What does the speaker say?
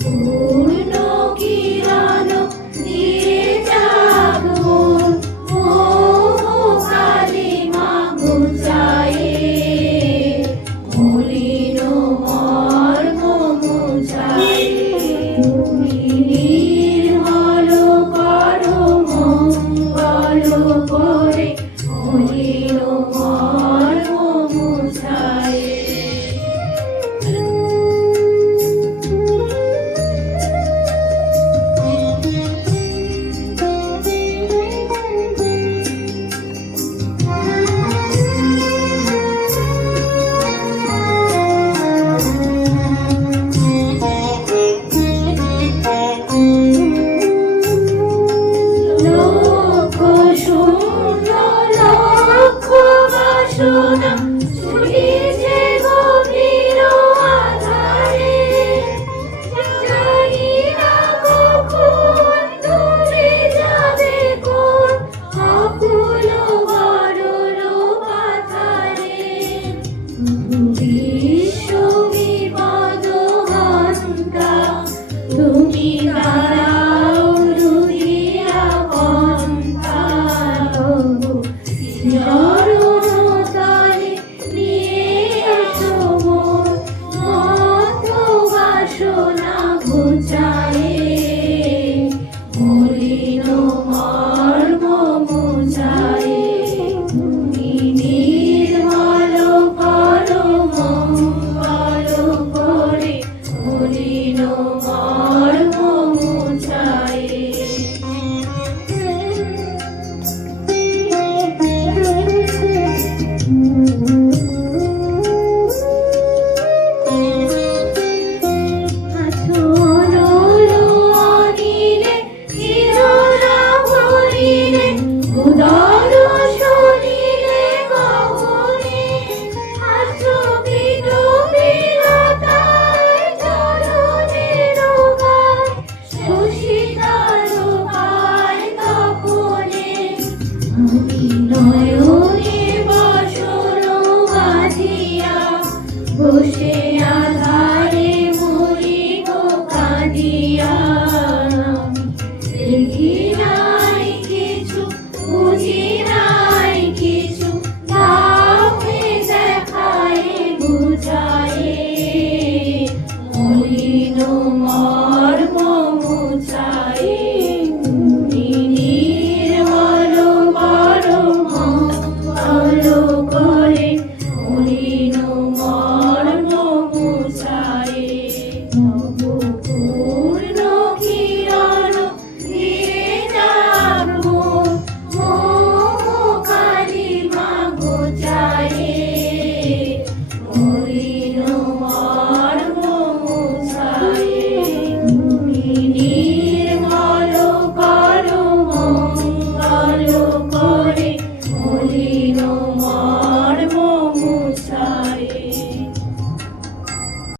পূর্ণ কিরণ দিয়ে জাগমন কালী মা মুছায়ে মলিন মর্ম মুছায়ে তুমি নির্মল করো মঙ্গল করে মলিন মর্ম মুছায়ে। তুমি দাঁড়াও রুহিয়া পন্থা চরণ তলে নিয়ে এসো মোর মত বাসনা ঘুচায়ে মলিন মর্ম মুছায়ে তুমি নির্মল করো মঙ্গল করে মলিন মর্ম মুছায়ে। নয়নে বাসর বাঁধিয়া বসে আধারে মরি গো কাঁদিয়া দেখি নাই কিছু বুঝি নাই কিছু তাকে দেখায় বুঝায়ে